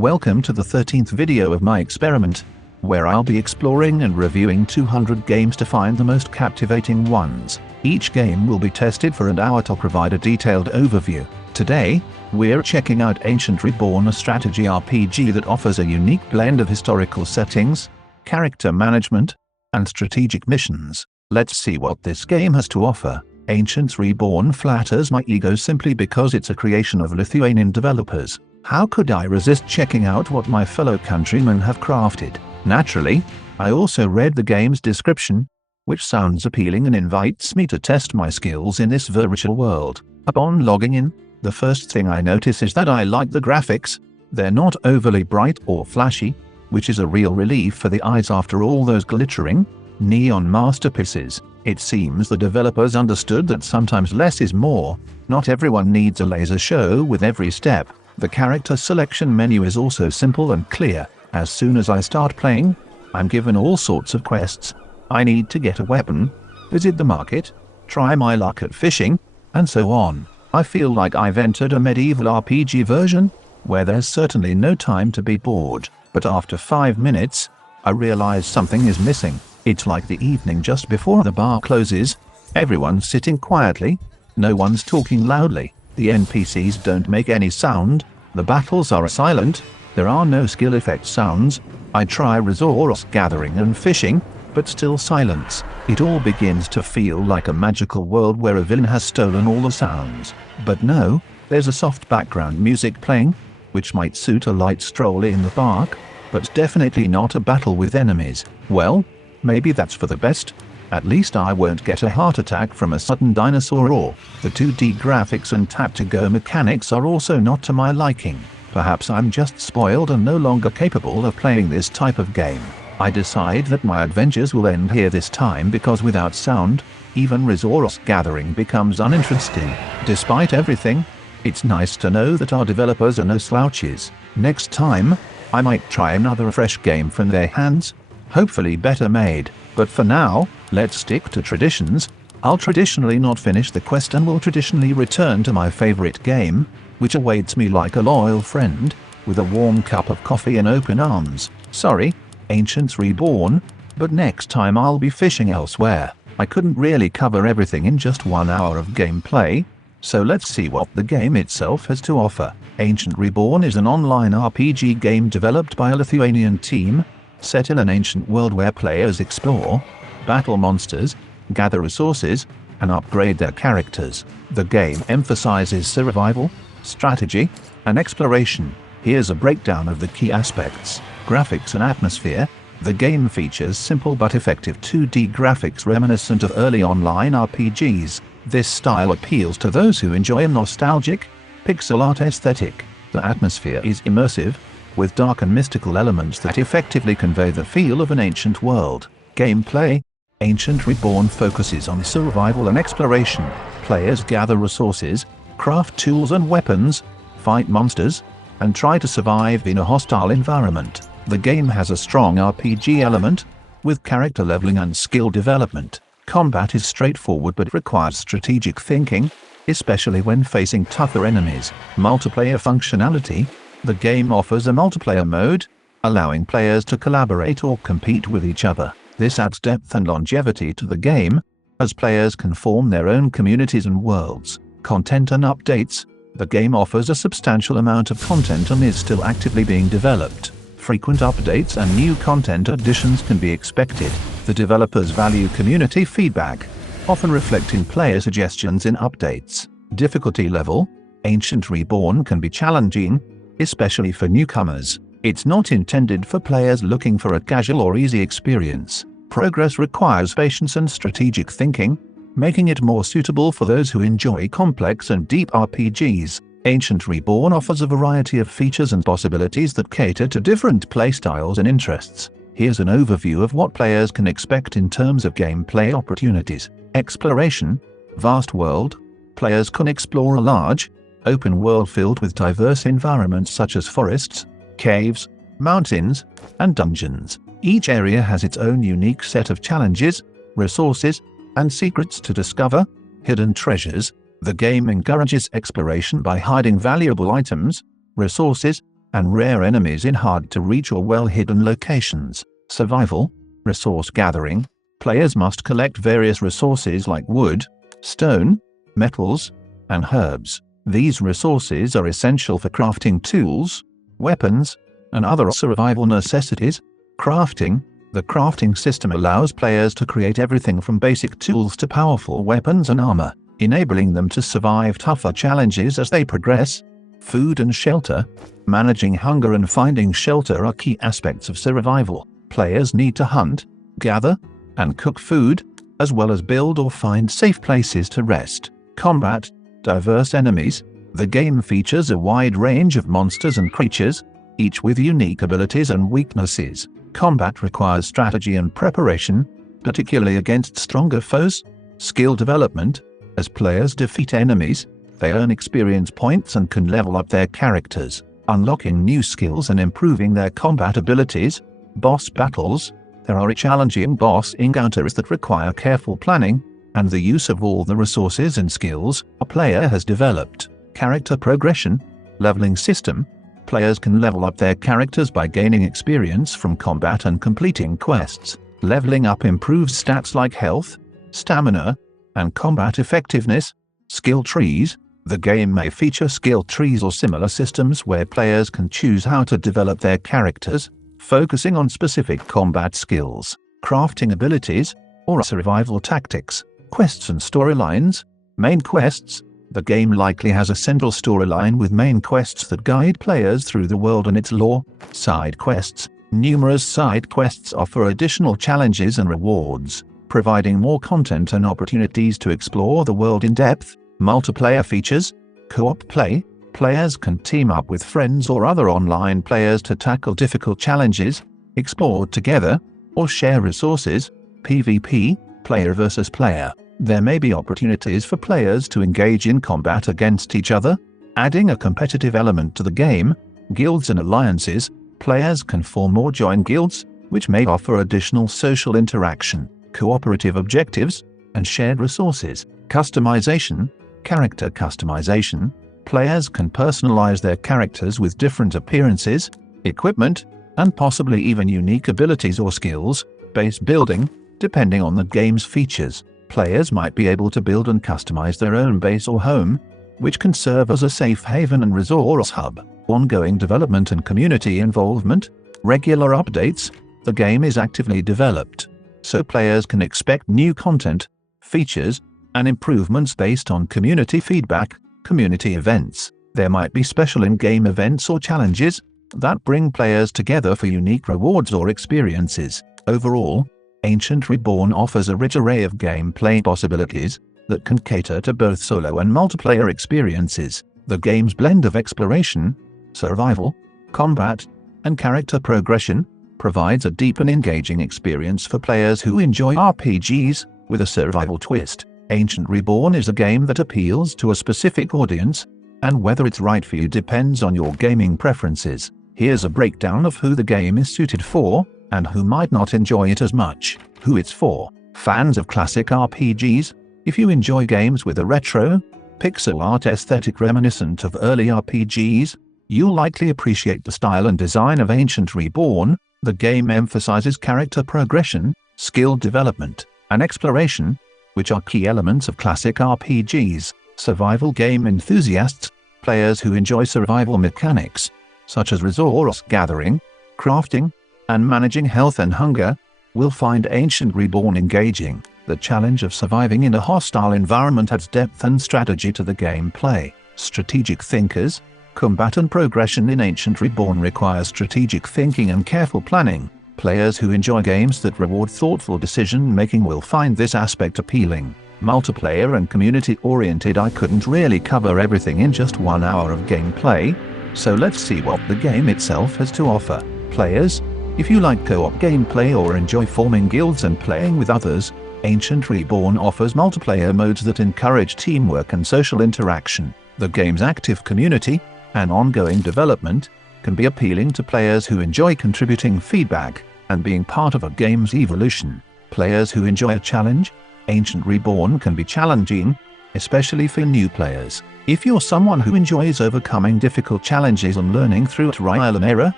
Welcome to the 13th video of my experiment, where I'll be exploring and reviewing 200 games to find the most captivating ones. Each game will be tested for an hour to provide a detailed overview. Today, we're checking out Ancient Reborn, a strategy RPG that offers a unique blend of historical settings, character management, and strategic missions. Let's see what this game has to offer. Ancient Reborn flatters my ego simply because it's a creation of Lithuanian developers. How could I resist checking out what my fellow countrymen have crafted? Naturally, I also read the game's description, which sounds appealing and invites me to test my skills in this virtual world. Upon logging in, the first thing I notice is that I like the graphics. They're not overly bright or flashy, which is a real relief for the eyes after all those glittering, neon masterpieces. It seems the developers understood that sometimes less is more. Not everyone needs a laser show with every step. The character selection menu is also simple and clear. As soon as I start playing, I'm given all sorts of quests. I need to get a weapon, visit the market, try my luck at fishing, and so on. I feel like I've entered a medieval RPG version, where there's certainly no time to be bored. But after 5 minutes, I realize something is missing. It's like the evening just before the bar closes. Everyone's sitting quietly. No one's talking loudly. The NPCs don't make any sound. The battles are silent. There are no skill effect sounds. I try resource gathering and fishing, but still silence. It all begins to feel like a magical world where a villain has stolen all the sounds. But no, there's a soft background music playing, which might suit a light stroll in the park, but definitely not a battle with enemies. Well, maybe that's for the best. At least I won't get a heart attack from a sudden dinosaur roar. The 2D graphics and tap-to-go mechanics are also not to my liking. Perhaps I'm just spoiled and no longer capable of playing this type of game. I decide that my adventures will end here this time because without sound, even resource gathering becomes uninteresting. Despite everything, it's nice to know that our developers are no slouches. Next time, I might try another fresh game from their hands, hopefully better made. But for now, let's stick to traditions. I'll traditionally not finish the quest and will traditionally return to my favorite game, which awaits me like a loyal friend, with a warm cup of coffee and open arms. Sorry, Ancient Reborn, but next time I'll be fishing elsewhere. I couldn't really cover everything in just 1 hour of gameplay, so let's see what the game itself has to offer. Ancient Reborn is an online RPG game developed by a Lithuanian team, set in an ancient world where players explore, battle monsters, gather resources, and upgrade their characters. The game emphasizes survival, strategy, and exploration. Here's a breakdown of the key aspects. Graphics and atmosphere. The game features simple but effective 2D graphics reminiscent of early online RPGs. This style appeals to those who enjoy a nostalgic, pixel art aesthetic. The atmosphere is immersive, with dark and mystical elements that effectively convey the feel of an ancient world. Gameplay. Ancient Reborn focuses on survival and exploration. Players gather resources, craft tools and weapons, fight monsters, and try to survive in a hostile environment. The game has a strong RPG element, with character leveling and skill development. Combat is straightforward but requires strategic thinking, especially when facing tougher enemies. Multiplayer functionality. The game offers a multiplayer mode, allowing players to collaborate or compete with each other. This adds depth and longevity to the game, as players can form their own communities and worlds. Content and updates. The game offers a substantial amount of content and is still actively being developed. Frequent updates and new content additions can be expected. The developers value community feedback, often reflecting player suggestions in updates. Difficulty level. Ancient Reborn can be challenging, especially for newcomers. It's not intended for players looking for a casual or easy experience. Progress requires patience and strategic thinking, making it more suitable for those who enjoy complex and deep RPGs. Ancient Reborn offers a variety of features and possibilities that cater to different playstyles and interests. Here's an overview of what players can expect in terms of gameplay opportunities. Exploration. Vast world. Players can explore a large, open world filled with diverse environments such as forests, caves, mountains, and dungeons. Each area has its own unique set of challenges, resources, and secrets to discover. Hidden treasures. The game encourages exploration by hiding valuable items, resources, and rare enemies in hard-to-reach or well-hidden locations. Survival. Resource gathering. Players must collect various resources like wood, stone, metals, and herbs. These resources are essential for crafting tools, weapons, and other survival necessities. Crafting. The crafting system allows players to create everything from basic tools to powerful weapons and armor, enabling them to survive tougher challenges as they progress. Food and shelter. Managing hunger and finding shelter are key aspects of survival. Players need to hunt, gather, and cook food, as well as build or find safe places to rest. Combat. Diverse enemies. The game features a wide range of monsters and creatures, each with unique abilities and weaknesses. Combat requires strategy and preparation, particularly against stronger foes. Skill development. As players defeat enemies, they earn experience points and can level up their characters, unlocking new skills and improving their combat abilities. Boss battles. There are challenging boss encounters that require careful planning and the use of all the resources and skills a player has developed. Character progression. Leveling system. Players can level up their characters by gaining experience from combat and completing quests. Leveling up improves stats like health, stamina, and combat effectiveness. Skill trees. The game may feature skill trees or similar systems where players can choose how to develop their characters, focusing on specific combat skills, crafting abilities, or survival tactics. Quests and storylines. Main quests. The game likely has a central storyline with main quests that guide players through the world and its lore. Side quests. Numerous side quests offer additional challenges and rewards, providing more content and opportunities to explore the world in depth. Multiplayer features. Co-op play. Players can team up with friends or other online players to tackle difficult challenges, explore together, or share resources. PvP. Player versus player. There may be opportunities for players to engage in combat against each other, adding a competitive element to the game. Guilds and alliances. Players can form or join guilds, which may offer additional social interaction, cooperative objectives, and shared resources. Customization. Character customization. Players can personalize their characters with different appearances, equipment, and possibly even unique abilities or skills. Base building. Depending on the game's features, players might be able to build and customize their own base or home, which can serve as a safe haven and resource hub. Ongoing development and community involvement. Regular updates. The game is actively developed, so players can expect new content, features, and improvements based on community feedback. Community events. There might be special in-game events or challenges that bring players together for unique rewards or experiences. Overall, Ancient Reborn offers a rich array of gameplay possibilities that can cater to both solo and multiplayer experiences. The game's blend of exploration, survival, combat, and character progression provides a deep and engaging experience for players who enjoy RPGs with a survival twist. Ancient Reborn is a game that appeals to a specific audience, and whether it's right for you depends on your gaming preferences. Here's a breakdown of who the game is suited for, and who might not enjoy it as much. Who it's for. Fans of classic RPGs. If you enjoy games with a retro, pixel art aesthetic reminiscent of early RPGs, you'll likely appreciate the style and design of Ancient Reborn. The game emphasizes character progression, skill development, and exploration, which are key elements of classic RPGs. Survival game enthusiasts. Players who enjoy survival mechanics, such as resource gathering, crafting, and managing health and hunger, will find Ancient Reborn engaging. The challenge of surviving in a hostile environment adds depth and strategy to the gameplay. Strategic thinkers. Combat and progression in Ancient Reborn requires strategic thinking and careful planning. Players who enjoy games that reward thoughtful decision-making will find this aspect appealing. Multiplayer and community-oriented. I couldn't really cover everything in just 1 hour of gameplay, so let's see what the game itself has to offer. Players. If you like co-op gameplay or enjoy forming guilds and playing with others, Ancient Reborn offers multiplayer modes that encourage teamwork and social interaction. The game's active community and ongoing development can be appealing to players who enjoy contributing feedback and being part of a game's evolution. Players who enjoy a challenge. Ancient Reborn can be challenging, especially for new players. If you're someone who enjoys overcoming difficult challenges and learning through trial and error,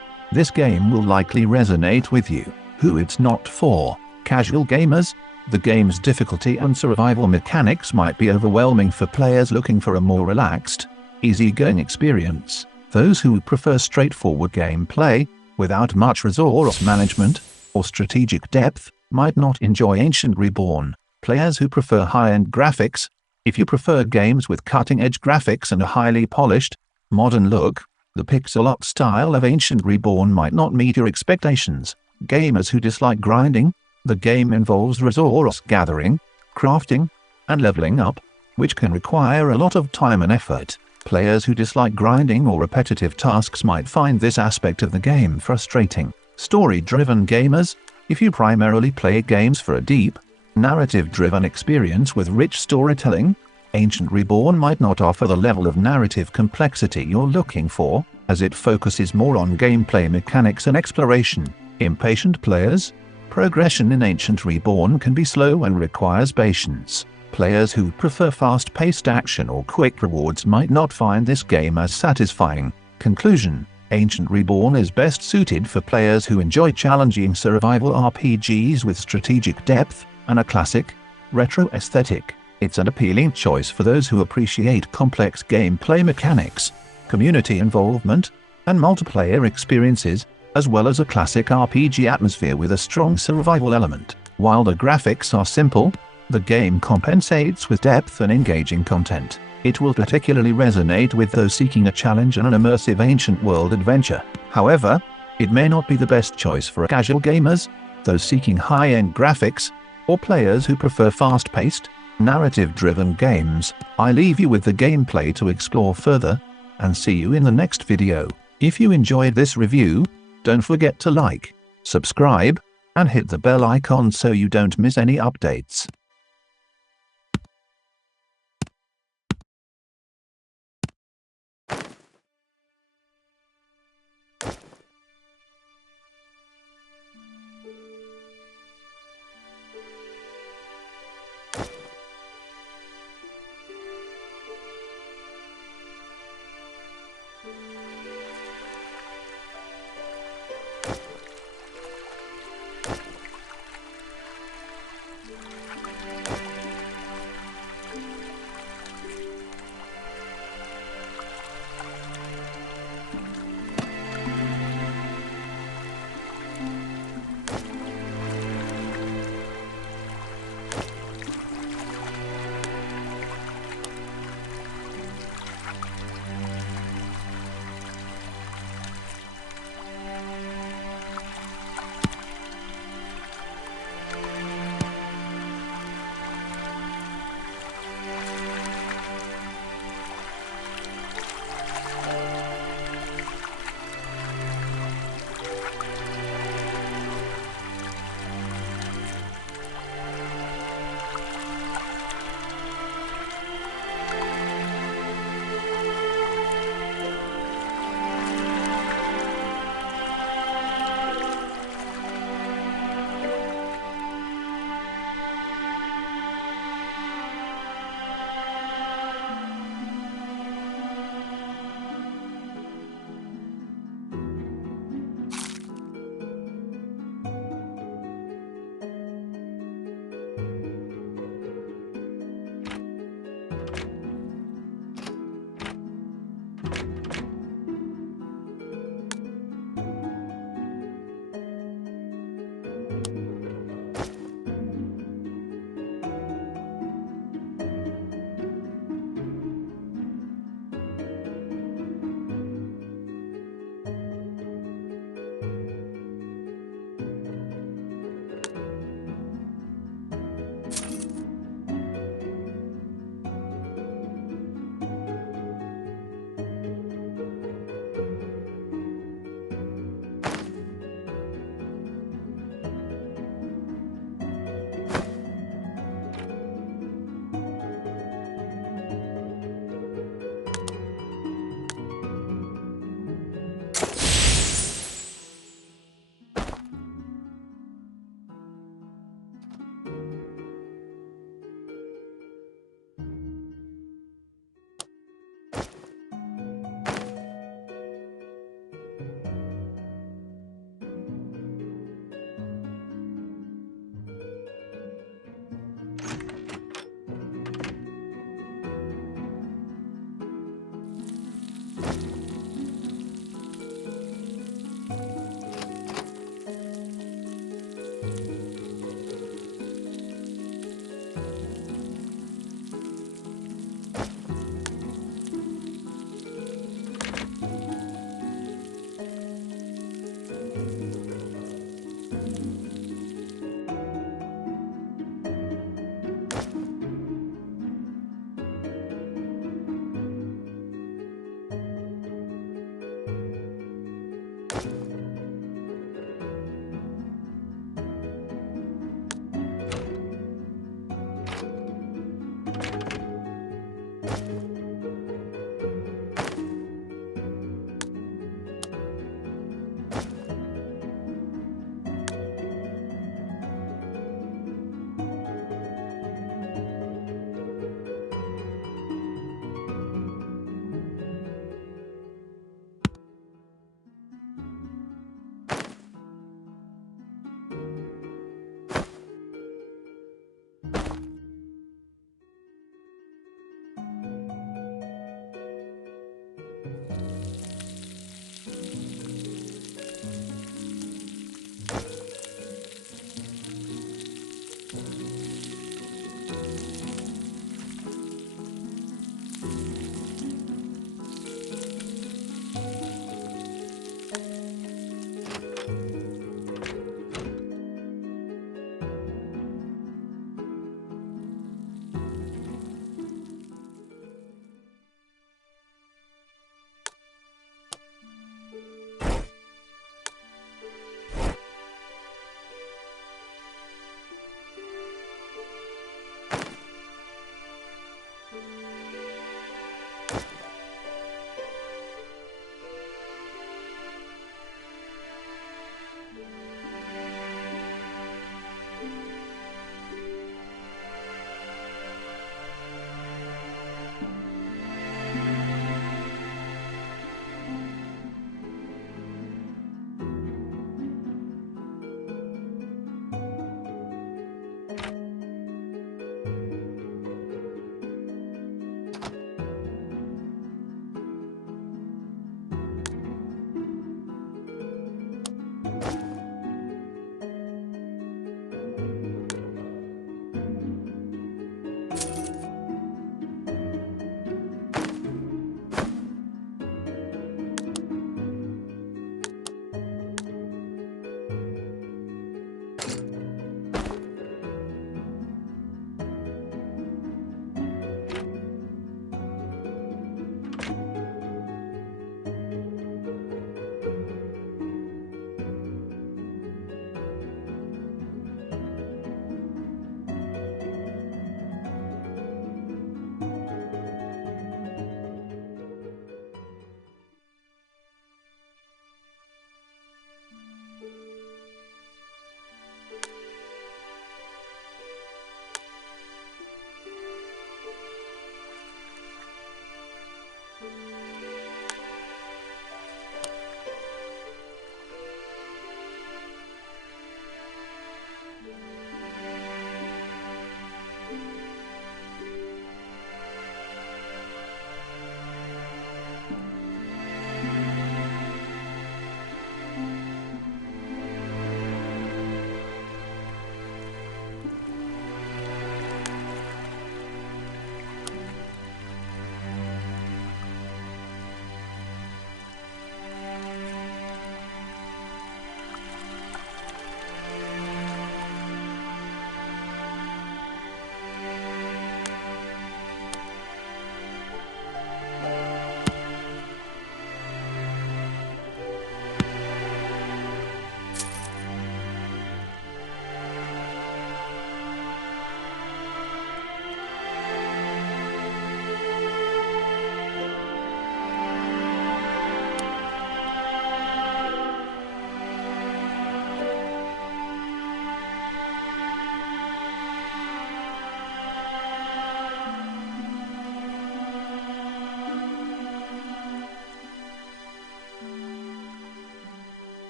this game will likely resonate with you. Who it's not for: casual gamers. The game's difficulty and survival mechanics might be overwhelming for players looking for a more relaxed, easygoing experience. Those who prefer straightforward gameplay, without much resource management or strategic depth, might not enjoy Ancient Reborn. Players who prefer high-end graphics. If you prefer games with cutting-edge graphics and a highly polished, modern look, the pixel art style of Ancient Reborn might not meet your expectations. Gamers who dislike grinding. The game involves resource gathering, crafting, and leveling up, which can require a lot of time and effort. Players who dislike grinding or repetitive tasks might find this aspect of the game frustrating. Story-driven gamers. If you primarily play games for a deep, narrative-driven experience with rich storytelling, Ancient Reborn might not offer the level of narrative complexity you're looking for, as it focuses more on gameplay mechanics and exploration. Impatient players. Progression in Ancient Reborn can be slow and requires patience. Players who prefer fast-paced action or quick rewards might not find this game as satisfying. Conclusion: Ancient Reborn is best suited for players who enjoy challenging survival RPGs with strategic depth and a classic, retro aesthetic. It's an appealing choice for those who appreciate complex gameplay mechanics, community involvement, and multiplayer experiences, as well as a classic RPG atmosphere with a strong survival element. While the graphics are simple, the game compensates with depth and engaging content. It will particularly resonate with those seeking a challenge and an immersive ancient world adventure. However, it may not be the best choice for casual gamers, those seeking high-end graphics, or players who prefer fast-paced, narrative-driven games. I leave you with the gameplay to explore further, and see you in the next video. If you enjoyed this review, don't forget to like, subscribe, and hit the bell icon so you don't miss any updates.